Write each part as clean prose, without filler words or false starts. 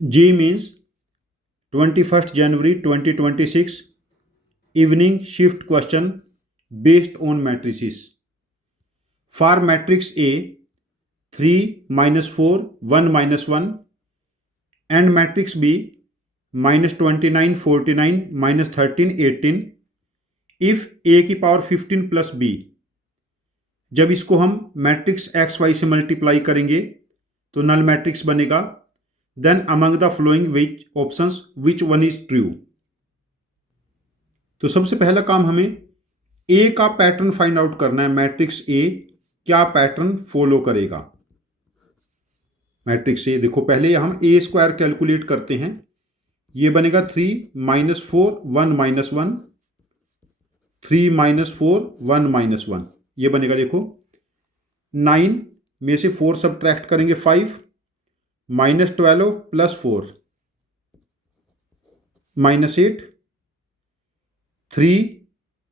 G means 21st January 2026 evening shift question based on matrices. For matrix A 3 minus 4 1 minus 1 and matrix B minus 29 49 minus 13 18 if A की power 15 plus B, जब इसको हम matrix X Y से multiply करेंगे तो null matrix बनेगा. Then among the following which options which one is true. तो सबसे पहला काम हमें ए का पैटर्न फाइंड आउट करना है. मैट्रिक्स ए क्या पैटर्न फॉलो करेगा. मैट्रिक्स ए देखो, पहले हम ए स्क्वायर कैलकुलेट करते हैं. ये बनेगा 3 माइनस 4 1 माइनस 1 3 माइनस 4 1 माइनस 1. ये बनेगा देखो 9 में से 4 सब्ट्रैक्ट करेंगे 5 minus 12 plus 4 minus 8 3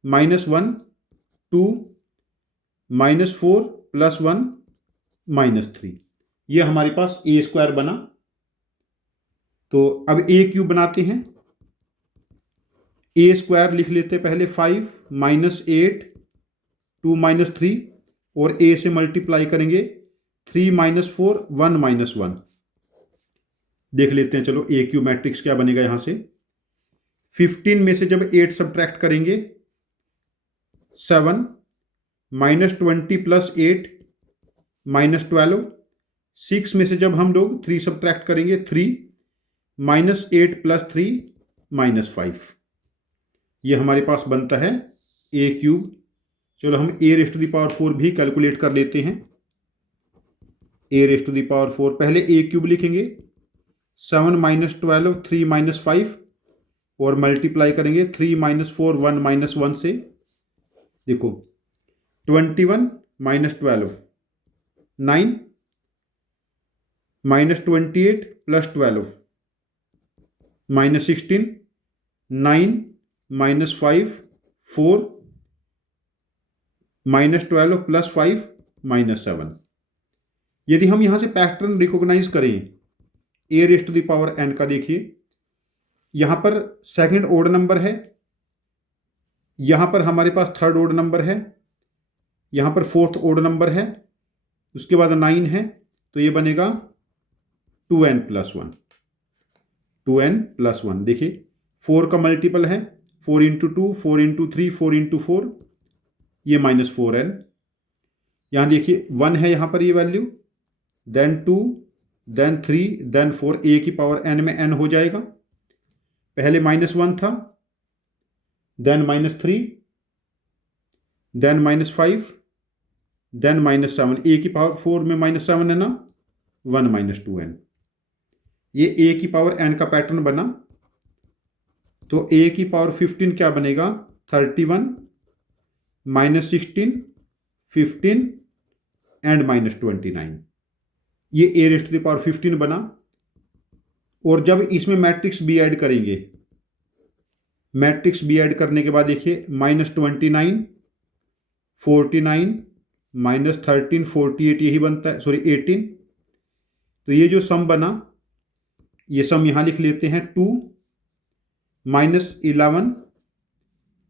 minus 1 2 minus 4 plus 1 minus 3. ये हमारे पास ए स्क्वायर बना. तो अब ए क्यूब बनाते हैं. ए स्क्वायर लिख लेते हैं पहले 5 माइनस 8 2 माइनस 3 और ए से मल्टीप्लाई करेंगे 3 माइनस 4 1 माइनस 1. देख लेते हैं चलो ए क्यूब मैट्रिक्स क्या बनेगा. यहां से 15 में से जब 8 सब्ट्रैक्ट करेंगे 7 माइनस 20 प्लस 8 माइनस 12. 6 में से जब हम लोग 3 सब्ट्रैक्ट करेंगे 3 माइनस 8 प्लस 3 माइनस 5. ये हमारे पास बनता है ए क्यूब. चलो हम ए रेस्ट टू द पावर 4 भी कैलकुलेट कर लेते हैं. ए रेस्ट टू द पावर 4 पहले ए क्यूब लिखेंगे 7 माइनस 12 3 माइनस 5 और मल्टीप्लाई करेंगे 3 माइनस 4 1 माइनस 1 से. देखो 21 minus 12 9 minus 28 plus 12 minus 16 9 minus 5 4 minus 12 plus 5 minus 7. यदि हम यहां से पैटर्न रिकॉग्नाइज करें a raised to the power n का, देखिए यहां पर सेकंड ओड नंबर है, यहां पर हमारे पास थर्ड ओड नंबर है, यहां पर फोर्थ ओड नंबर है, उसके बाद 9 है. तो ये बनेगा 2n प्लस 1. 2n प्लस 1 देखिए 4 का मल्टीपल है 4 इंटू 2 4 इंटू 3 4 इंटू 4, ये माइनस 4n. यहां देखिए 1 है यहां पर ये वैल्यू, देन 2 देन 3 देन 4. ए की पावर n में n हो जाएगा. पहले माइनस 1 था, then minus 3 then minus 5 then minus 7. A की पावर 4 में माइनस 7 है ना, 1 माइनस 2n. ये ए की पावर n का पैटर्न बना. तो ए की पावर 15 क्या बनेगा 31 माइनस 16 15 एंड माइनस 29. ये ए रेस्ट टू द पावर 15 बना. और जब इसमें मैट्रिक्स बी ऐड करेंगे, मैट्रिक्स बी ऐड करने के बाद देखिए माइनस 29 49 माइनस 13 48 यही बनता है, सॉरी 18. तो ये जो सम बना, ये सम यहां लिख लेते हैं 2 माइनस 11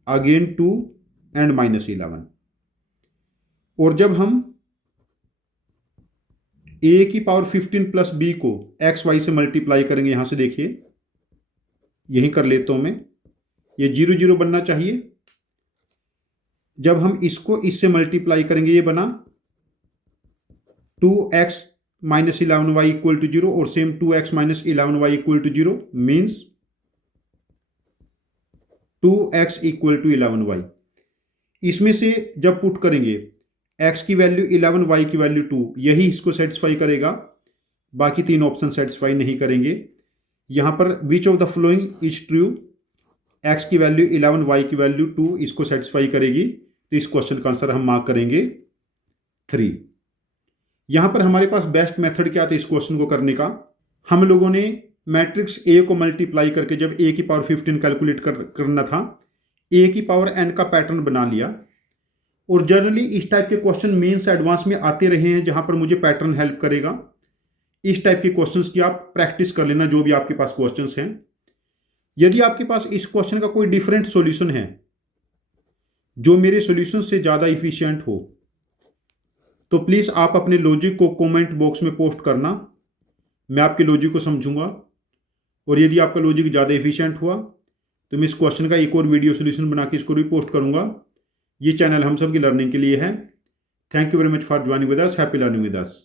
अगेन 2 एंड माइनस 11. और जब हम ए की पावर 15 प्लस बी को एक्स वाई से मल्टीप्लाई करेंगे, यहां से देखिए यही कर लेता हूं मैं, ये 0 0 बनना चाहिए. जब हम इसको इससे मल्टीप्लाई करेंगे ये बना 2x minus 11y equal to 0 और same 2x minus 11y equal to 0 means 2x equal to 11y. इसमें से जब पुट करेंगे x की वैल्यू 11 y की वैल्यू 2, यही इसको सेटिस्फाई करेगा, बाकी 3 ऑप्शन सेटिस्फाई नहीं करेंगे. यहां पर which of the following is true, x की वैल्यू 11 y की वैल्यू 2 इसको सेटिस्फाई करेगी. तो इस क्वेश्चन का आंसर हम मार्क करेंगे 3. यहां पर हमारे पास बेस्ट मेथड क्या था इस क्वेश्चन को करने का. हम लोगों ने मैट्रिक्स ए को मल्टीप्लाई करके जब ए की पावर 15 कैलकुलेट करना था, ए की पावर एन का पैटर्न बना लिया. और जनरली इस टाइप के क्वेश्चन मेंस एडवांस में आते रहे हैं जहां पर मुझे पैटर्न हेल्प करेगा. इस टाइप के क्वेश्चंस की आप प्रैक्टिस कर लेना, जो भी आपके पास क्वेश्चंस हैं। यदि आपके पास इस क्वेश्चन का कोई डिफरेंट सॉल्यूशन है जो मेरे सॉल्यूशन से ज़्यादा इफिशिएंट हो, तो प्लीज़ आप अपने लॉजिक को कमेंट बॉक्स में पोस्ट करना। मैं आपके लॉजिक को समझूंगा, और यदि आपका लॉजिक ज़्यादा इफिशिएंट हुआ तो मैं इस क्वेश्चन का एक और वीडियो सॉल्यूशन बना के इसको भी पोस्ट करूंगा। ये चैनल हम सब की लर्निंग के लिए है। Thank you very much for joining with us. Happy learning with us.